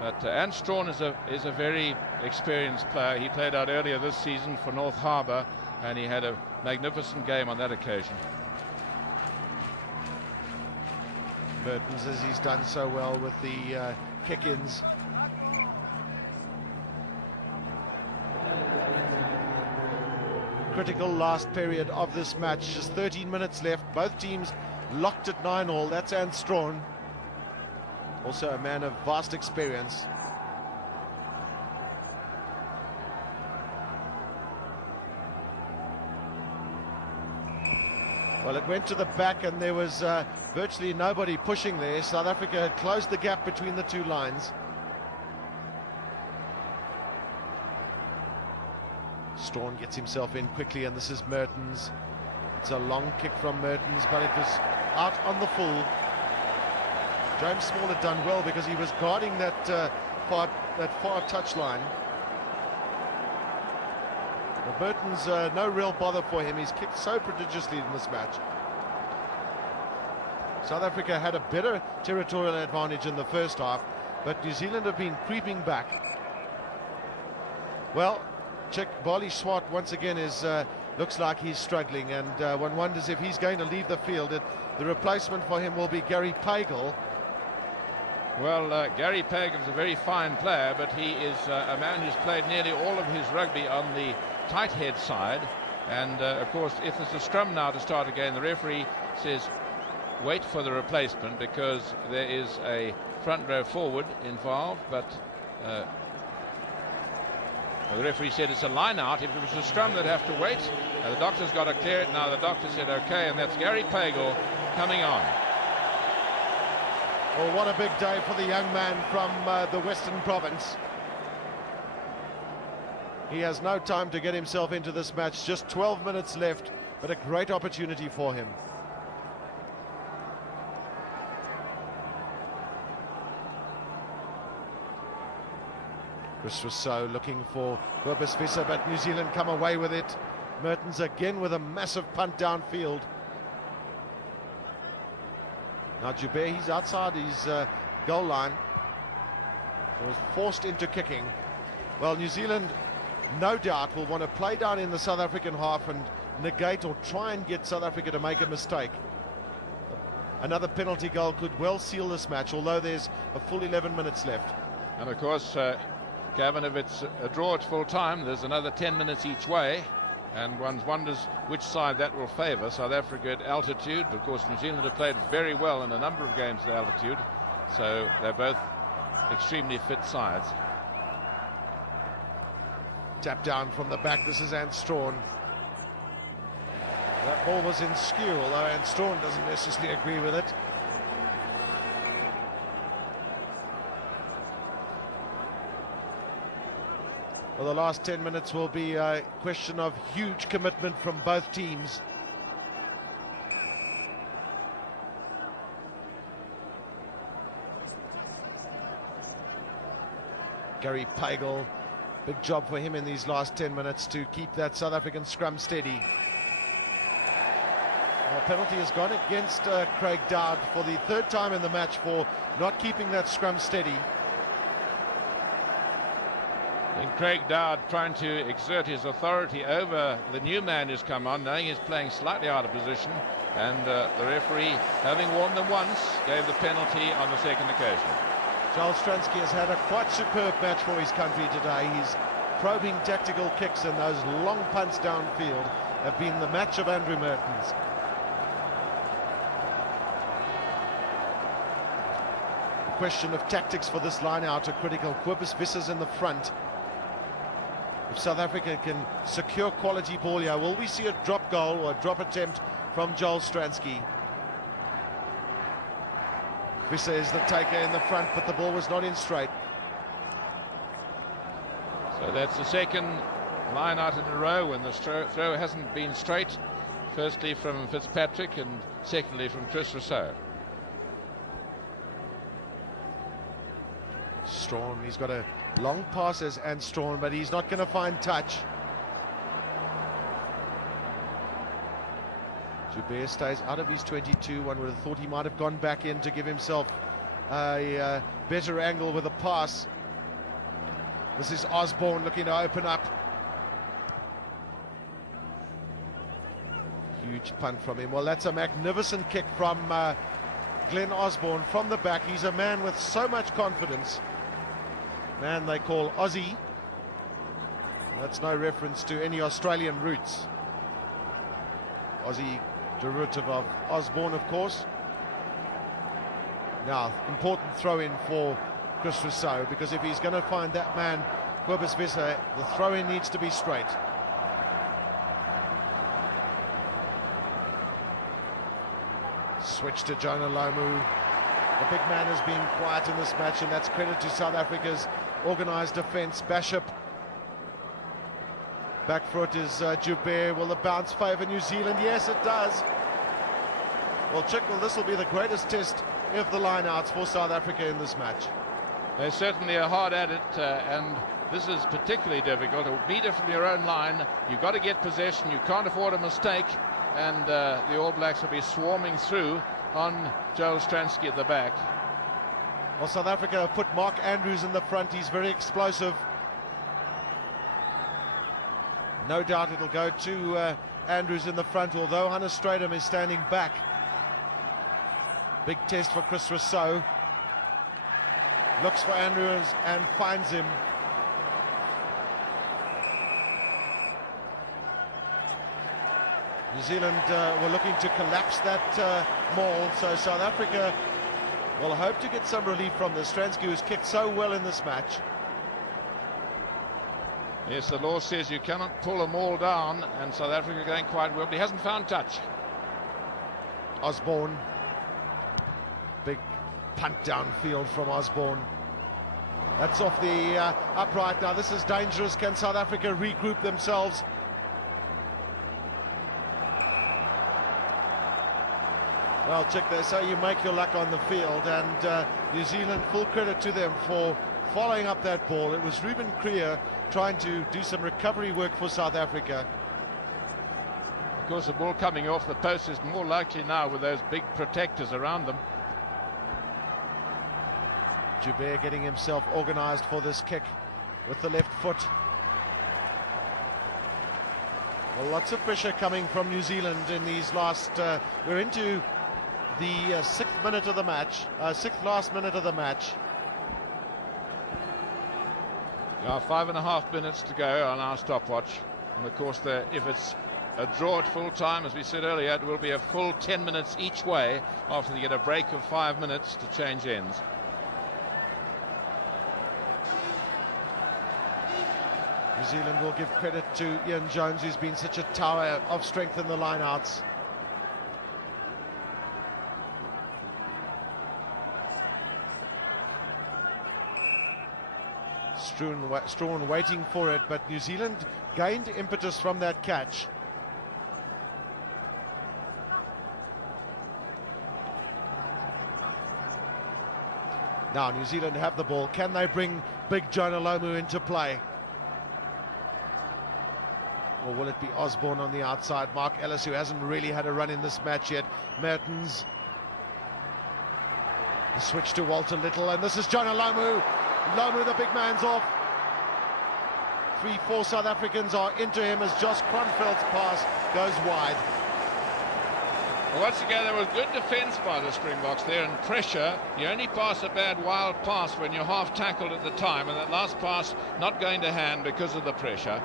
But Ant Strawn is a very experienced player. He played out earlier this season for North Harbour, and he had a magnificent game on that occasion. Mertens, as he's done so well with the kick-ins. Critical last period of this match, just 13 minutes left, both teams locked at 9-all. That's Ant Strawn, also a man of vast experience. Well, it went to the back and there was virtually nobody pushing there. South Africa had closed the gap between the two lines. Strawn gets himself in quickly, and this is Mertens. It's a long kick from Mertens, but it was out on the full. James Small had done well because he was guarding that far touch line. Well, Mertens, no real bother for him. He's kicked so prodigiously in this match. South Africa had a better territorial advantage in the first half, but New Zealand have been creeping back. Well, check Barley Swart once again looks like he's struggling, and one wonders if he's going to leave the field. The replacement for him will be Gary Pagel. Well, Gary Pagel is a very fine player, but he is a man who's played nearly all of his rugby on the tight head side, and of course if there's a scrum now to start again, the referee says wait for the replacement because there is a front row forward involved, but the referee said it's a line out. If it was a scrum they'd have to wait. The doctor's got to clear it now. The doctor said okay, and that's Gary Pagel coming on. Well, what a big day for the young man from the Western Province. He has no time to get himself into this match, just 12 minutes left, but a great opportunity for him. Chris Rousseau looking for Cobus Visser, but New Zealand come away with it. Mertens again with a massive punt downfield. Now Joubert, he's outside his goal line, so was forced into kicking. Well, New Zealand no doubt will want to play down in the South African half and negate or try and get South Africa to make a mistake. Another penalty goal could well seal this match, although there's a full 11 minutes left. And of course, Gavin, if it's a draw at full time, there's another 10 minutes each way, and one wonders which side that will favour. South Africa at altitude, but of course New Zealand have played very well in a number of games at altitude, so they're both extremely fit sides. Tap down from the back, this is Ant Strawn. That ball was in skew, although Ant Strawn doesn't necessarily agree with it. Well, the last 10 minutes will be a question of huge commitment from both teams. Gary Pagel, big job for him in these last 10 minutes to keep that South African scrum steady. A penalty has gone against Craig Dowd for the third time in the match for not keeping that scrum steady. And Craig Dowd trying to exert his authority over the new man who's come on, knowing he's playing slightly out of position, and the referee, having warned them once, gave the penalty on the second occasion. Joel Stransky has had a quite superb match for his country today. His probing tactical kicks and those long punts downfield have been the match of Andrew Mertens. The question of tactics for this line out are critical. Cobus Visser's in the front. If South Africa can secure quality ball here, will we see a drop goal or a drop attempt from Joel Stransky? Visser is the taker in the front, but the ball was not in straight. So that's the second line out in a row when the throw hasn't been straight. Firstly from Fitzpatrick and secondly from Chris Rousseau. Strawn, he's got a long pass as Ant Strawn, but he's not going to find touch. Joubert stays out of his 22. One would have thought he might have gone back in to give himself a better angle with a pass. This is Osborne looking to open up. Huge punt from him. Well, that's a magnificent kick from Glenn Osborne from the back. He's a man with so much confidence. Man they call Aussie. That's no reference to any Australian roots. Aussie derivative of Osborne, of course. Now, important throw-in for Chris Rousseau, because if he's going to find that man, Cobus Visser, the throw-in needs to be straight. Switch to Jonah Lomu. The big man has been quiet in this match, and that's credit to South Africa's organised defence. Bishop. Back foot is Joubert. Will the bounce favour New Zealand? Yes, it does. Well, Chickle, this will be the greatest test of the line-outs for South Africa in this match. They certainly are hard at it, and this is particularly difficult. To beat it from your own line, you've got to get possession. You can't afford a mistake, and the All Blacks will be swarming through on Joel Stransky at the back. Well, South Africa have put Mark Andrews in the front. He's very explosive. No doubt it'll go to Andrews in the front, although Hannes Strydom is standing back. Big test for Chris Rousseau. Looks for Andrews and finds him. New Zealand were looking to collapse that maul, so South Africa will hope to get some relief from this. Stransky, who's kicked so well in this match. Yes, the law says you cannot pull them all down, and South Africa going quite well, but he hasn't found touch. Osborne. Big punt downfield from Osborne. That's off the upright. Now this is dangerous. Can South Africa regroup themselves? Well, Chick, they say you make your luck on the field, and New Zealand, full credit to them for following up that ball. It was Ruben Krier trying to do some recovery work for South Africa. Of course, the ball coming off the post is more likely now with those big protectors around them. Joubert getting himself organised for this kick with the left foot. Well, lots of pressure coming from New Zealand in these last... we're into the sixth minute of the match, sixth last minute of the match. 5.5 minutes to go on our stopwatch, and of course if it's a draw at full time, as we said earlier, it will be a full 10 minutes each way after they get a break of 5 minutes to change ends. New Zealand will give credit to Ian Jones, who's been such a tower of strength in the lineouts. Strawn waiting for it, but New Zealand gained impetus from that catch. Now New Zealand have the ball. Can they bring big Jonah Lomu into play? Or will it be Osborne on the outside? Mark Ellis, who hasn't really had a run in this match yet. Mertens. The switch to Walter Little, and this is Jonah Lomu. Lomu, the big man's off. 3-4 South Africans are into him as Josh Kronfeld's pass goes wide. Well, once again, there was good defence by the Springboks there, and pressure. You only pass a bad wild pass when you're half tackled at the time, and that last pass not going to hand because of the pressure.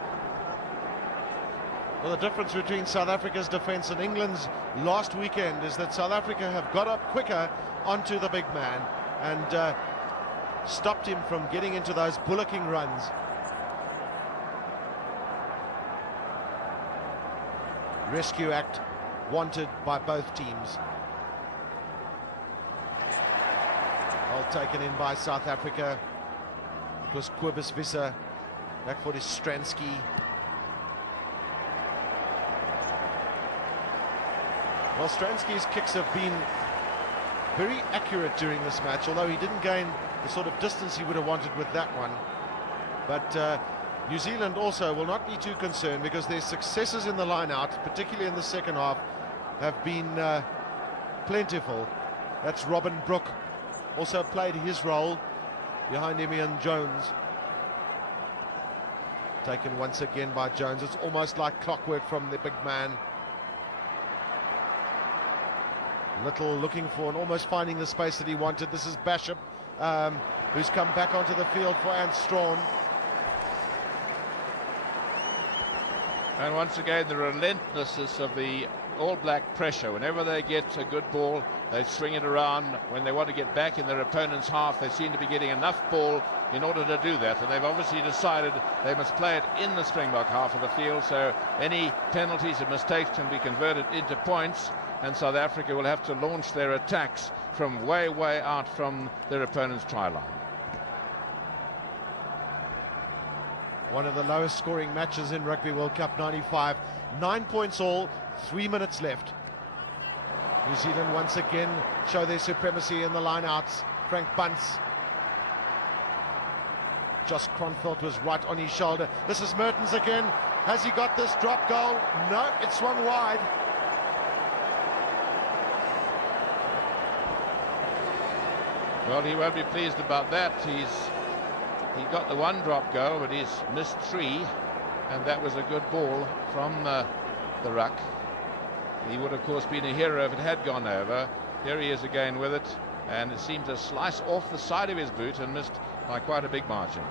Well, the difference between South Africa's defence and England's last weekend is that South Africa have got up quicker onto the big man and stopped him from getting into those bullocking runs. Rescue act wanted by both teams. Well taken in by South Africa. It was Cobus Visser. Back foot is Stransky. Well, Stransky's kicks have been very accurate during this match, although he didn't gain the sort of distance he would have wanted with that one. But New Zealand also will not be too concerned, because their successes in the line-out, particularly in the second half, have been plentiful. That's Robin Brook also played his role behind him, Ian Jones. Taken once again by Jones. It's almost like clockwork from the big man. Little looking for and almost finding the space that he wanted. This is Bishop, who's come back onto the field for Ant Strawn. And once again, the relentlessness of the All Black pressure. Whenever they get a good ball, they swing it around. When they want to get back in their opponent's half, they seem to be getting enough ball in order to do that. And they've obviously decided they must play it in the Springbok half of the field, so any penalties and mistakes can be converted into points, and South Africa will have to launch their attacks from way, way out from their opponent's try line. One of the lowest scoring matches in Rugby World Cup 95. 9 points all, 3 minutes left. New Zealand once again show their supremacy in the line-outs. Frank Bunce. Josh Kronfeld was right on his shoulder. This is Mertens again. Has he got this drop goal? No, it swung wide. Well, he won't be pleased about that. He got the one drop goal, but he's missed 3, and that was a good ball from the ruck. He would, of course, been a hero if it had gone over. Here he is again with it, and it seemed to slice off the side of his boot and missed by quite a big margin.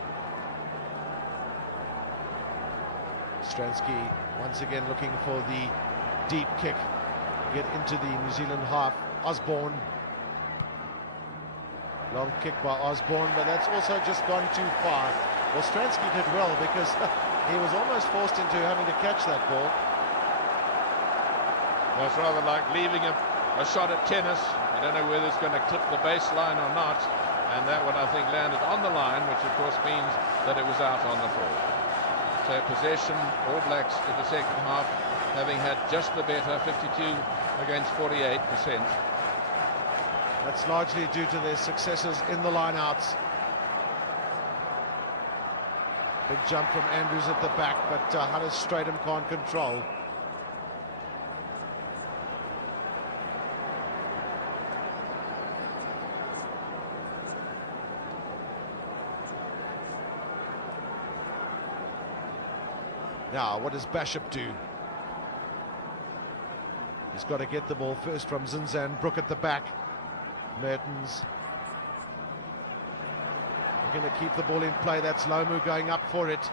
Stransky once again looking for the deep kick, get into the New Zealand half. Osborne, long kick by Osborne, but that's also just gone too far. Well, Stransky did well because he was almost forced into having to catch that ball. That's rather like leaving a shot at tennis. You don't know whether it's going to clip the baseline or not, and that one I think landed on the line, which of course means that it was out on the floor. So possession, All Blacks in the second half, having had just the better, 52 against 48%. That's largely due to their successes in the line-outs. Big jump from Andrews at the back, but Hannes Strydom can't control. Now, what does Bishop do? He's got to get the ball first from Zinzan Brook at the back. Mertens. We're going to keep the ball in play. That's Lomu going up for it.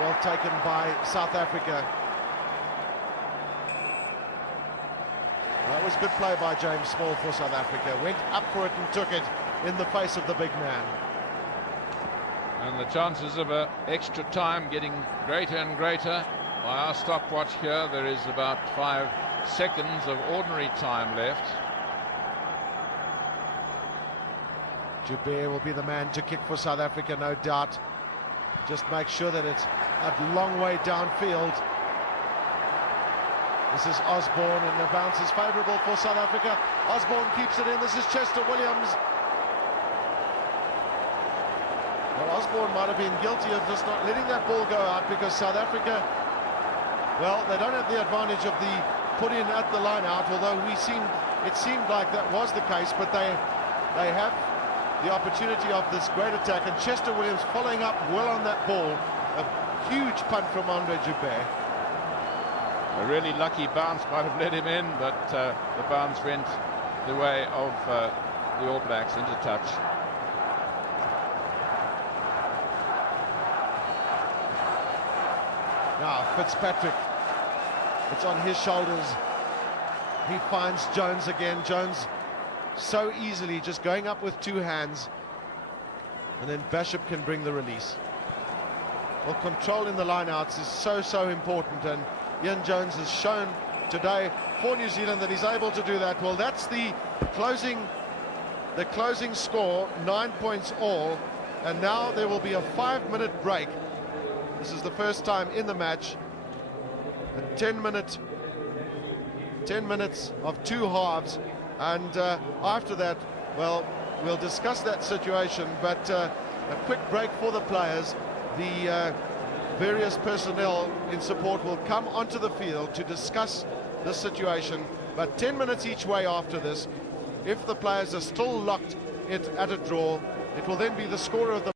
Well taken by South Africa. That was good play by James Small for South Africa. Went up for it and took it in the face of the big man. And the chances of extra time getting greater and greater. By our stopwatch here, there is about 5 seconds of ordinary time left. Joubert will be the man to kick for South Africa, no doubt. Just make sure that it's a long way downfield. This is Osborne, and the bounce is favourable for South Africa. Osborne keeps it in. This is Chester Williams. Well, Osborne might have been guilty of just not letting that ball go out, because South Africa, well, they don't have the advantage of the put in at the line out, although it seemed like that was the case, but they have the opportunity of this great attack, and Chester Williams following up well on that ball. A huge punt from Andre Joubert. A really lucky bounce might have let him in, but the bounce went the way of the All Blacks into touch. Now Fitzpatrick, it's on his shoulders. He finds Jones again. Jones so easily just going up with 2 hands, and then Bishop can bring the release. Well, control in the lineouts is so important, and Ian Jones has shown today for New Zealand that he's able to do that. Well, that's the closing score, 9 points all, and now there will be a 5-minute break. This is the first time in the match. A 10 minutes of 2 halves, and after that, well, we'll discuss that situation, but a quick break for the players. The various personnel in support will come onto the field to discuss the situation, but 10 minutes each way after this. If the players are still locked it at a draw. It will then be the scorer of the